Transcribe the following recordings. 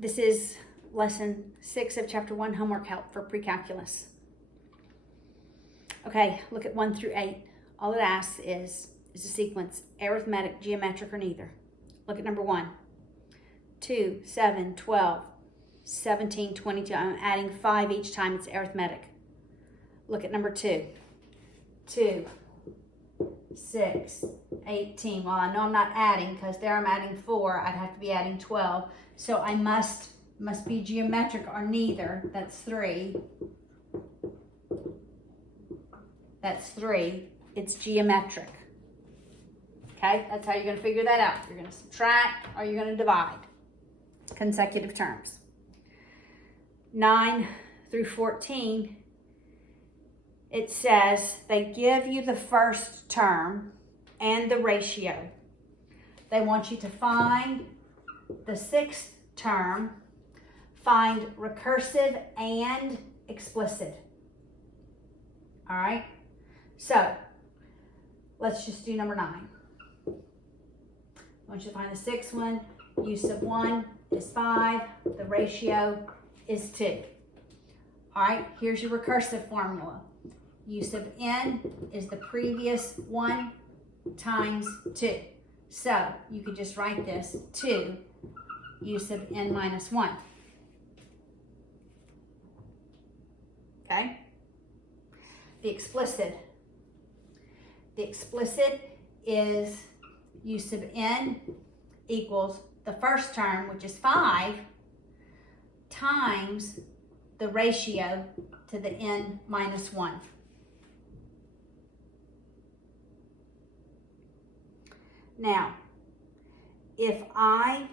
This is lesson 6 of chapter 1, homework help for Precalculus. Okay, look at 1 through 8. All it asks is a sequence, arithmetic, geometric, or neither. Look at number 1. 2, 7, 12, 17, 22. I'm adding 5 each time it's arithmetic. Look at number 2. 2, 6, 18. Well, I know I'm not adding because there I'm adding 4. I'd have to be adding 12. So I must be geometric or neither. That's 3. That's 3. It's geometric. Okay, that's how you're going to figure that out. You're going to subtract or you're going to divide consecutive terms. 9 through 14, it says they give you the first term and the ratio. They want you to find the 6th term, find recursive and explicit. All right, so let's just do number 9. I want you to find the 6th one. U sub 1 is 5. The ratio is 2. All right, here's your recursive formula. U sub n is the previous 1 times 2. So you could just write this 2 U sub n minus 1. Okay? The explicit is U sub n equals the first term, which is 5, times the ratio to the n minus 1. Now, if I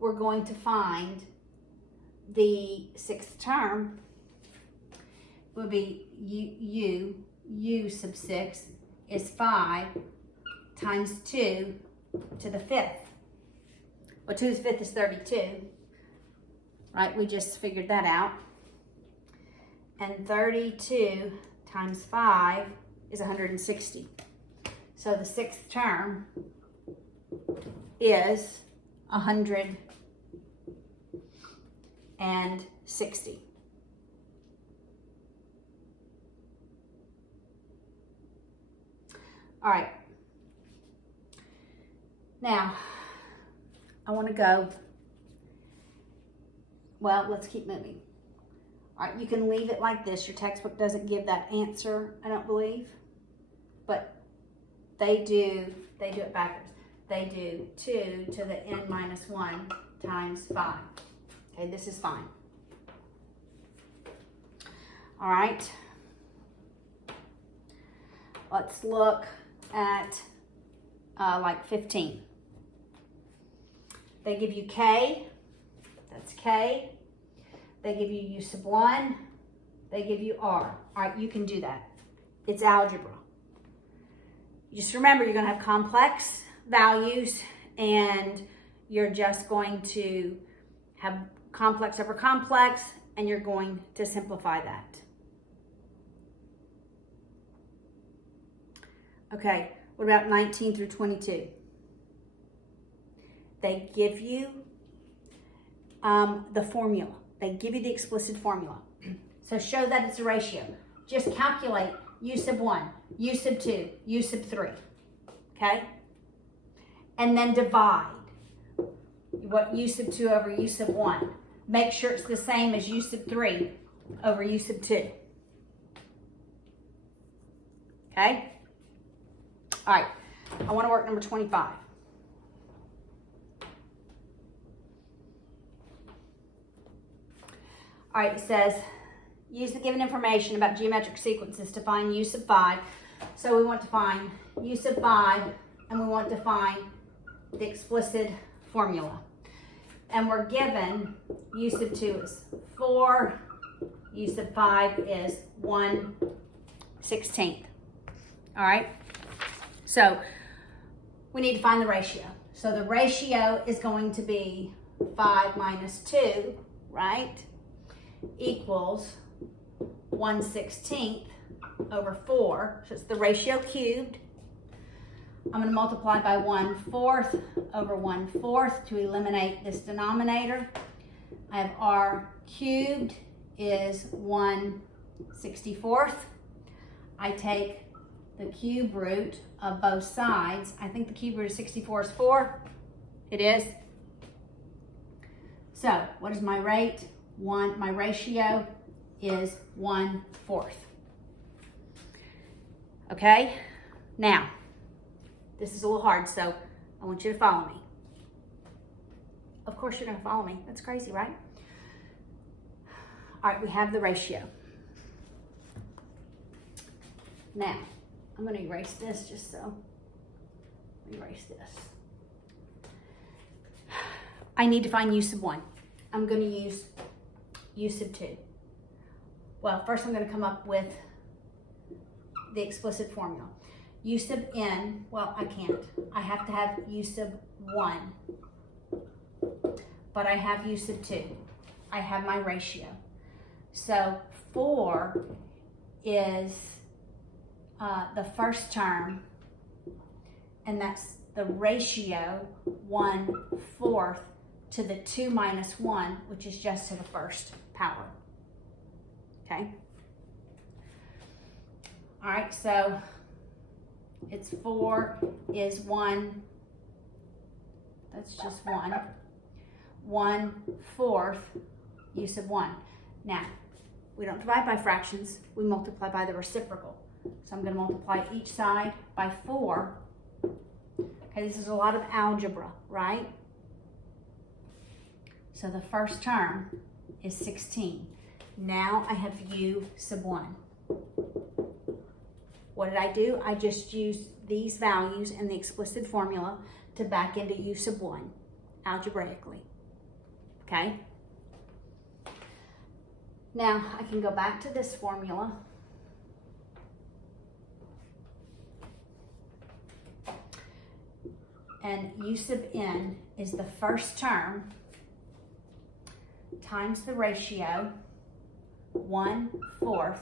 were going to find the 6th term, it would be u sub 6 is 5 times 2 to the 5th. Well, 2 to the 5th is 32, right? We just figured that out. And 32 times 5 is 160. So the 6th term is 160. All right. Now, I want to go, well, let's keep moving. All right, you can leave it like this. Your textbook doesn't give that answer, I don't believe, but they do it backwards. They do 2 to the n minus 1 times 5. Okay, this is fine. All right. Let's look at like 15. They give you k, that's k. They give you u sub 1. They give you r. All right, you can do that. It's algebra. Just remember, you're going to have complex values, and you're just going to have complex over complex, and you're going to simplify that. Okay, what about 19 through 22? They give you the formula. They give you the explicit formula. So show that it's a ratio. Just calculate u sub 1, u sub 2, u sub 3, okay? And then divide what u sub 2 over u sub 1. Make sure it's the same as u sub 3 over u sub 2. Okay? All right, I want to work number 25. All right, it says, use the given information about geometric sequences to find u sub 5. So we want to find u sub 5, and we want to find the explicit formula. And we're given u sub 2 is 4, u sub 5 is 1/16. All right, so we need to find the ratio. So the ratio is going to be 5 minus 2, right, equals 1/16 over 4. So it's the ratio cubed. I'm going to multiply by 1/4 over 1/4 to eliminate this denominator. I have r cubed is 1/64. I take the cube root of both sides. I think the cube root of 64 is 4. It is. So what is my rate? My ratio is 1/4. Okay? Now, this is a little hard, so I want you to follow me. Of course you're going to follow me. That's crazy, right? All right, we have the ratio. Now, I'm going to erase this just so. Erase this. I need to find u sub 1. I'm going to use u sub 2. Well, first I'm going to come up with the explicit formula. U sub n, well, I can't. I have to have u sub 1. But I have u sub 2. I have my ratio. So 4 is the first term, and that's the ratio 1/4 to the 2 minus 1, which is just to the first power. Okay? All right, so it's 4 is 1, that's just 1, 1/4 u sub 1. Now, we don't divide by fractions, we multiply by the reciprocal. So I'm going to multiply each side by 4. Okay, this is a lot of algebra, right? So the first term is 16. Now I have u sub 1. What did I do? I just used these values in the explicit formula to back into u sub 1 algebraically. Okay? Now I can go back to this formula. And u sub n is the first term times the ratio 1/4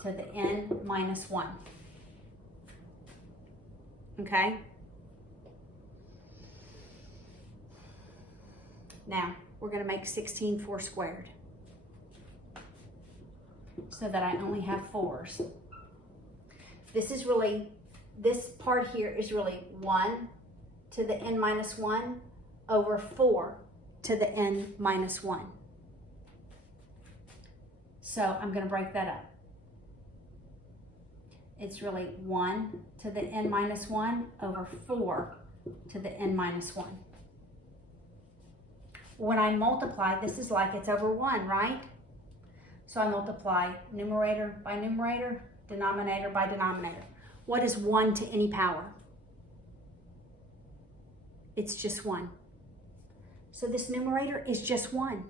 to the n minus 1. Okay? Now, we're going to make 16 4 squared so that I only have 4s. This part here is really 1 to the n minus 1 over 4 to the n minus 1. So I'm going to break that up. It's really 1 to the n minus 1 over 4 to the n minus 1. When I multiply, this is like it's over 1, right? So I multiply numerator by numerator, denominator by denominator. What is 1 to any power? It's just 1. So this numerator is just 1.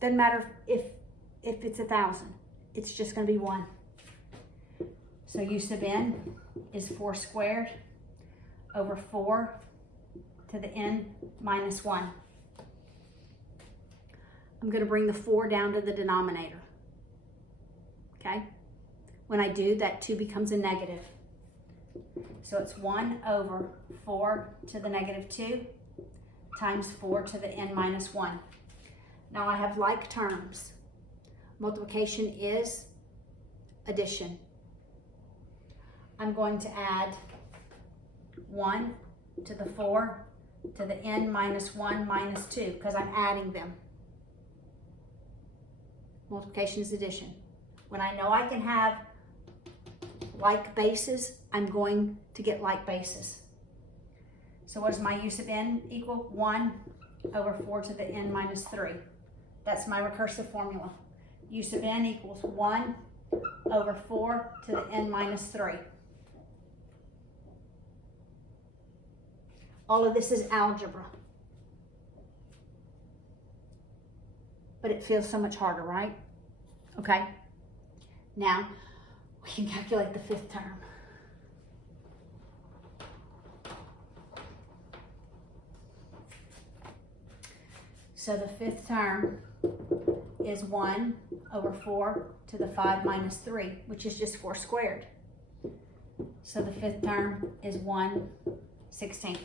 Doesn't matter if it's 1,000. It's just going to be 1. So u sub n is 4 squared over 4 to the n minus 1. I'm going to bring the 4 down to the denominator. Okay? When I do, that 2 becomes a negative. So it's 1 over 4 to the negative 2 times 4 to the n minus 1. Now I have like terms. Multiplication is addition. I'm going to add 1 to the 4 to the n minus 1 minus 2 because I'm adding them. Multiplication is addition. When I know I can have like bases, I'm going to get like bases. So what does my u sub n equal? 1 over 4 to the n minus 3. That's my recursive formula. U sub n equals 1 over 4 to the n minus 3. All of this is algebra. But it feels so much harder, right? Okay. Now, we can calculate the fifth term. So the fifth term is 1 over 4 to the 5 minus 3, which is just 4 squared. So the fifth term is 1/16.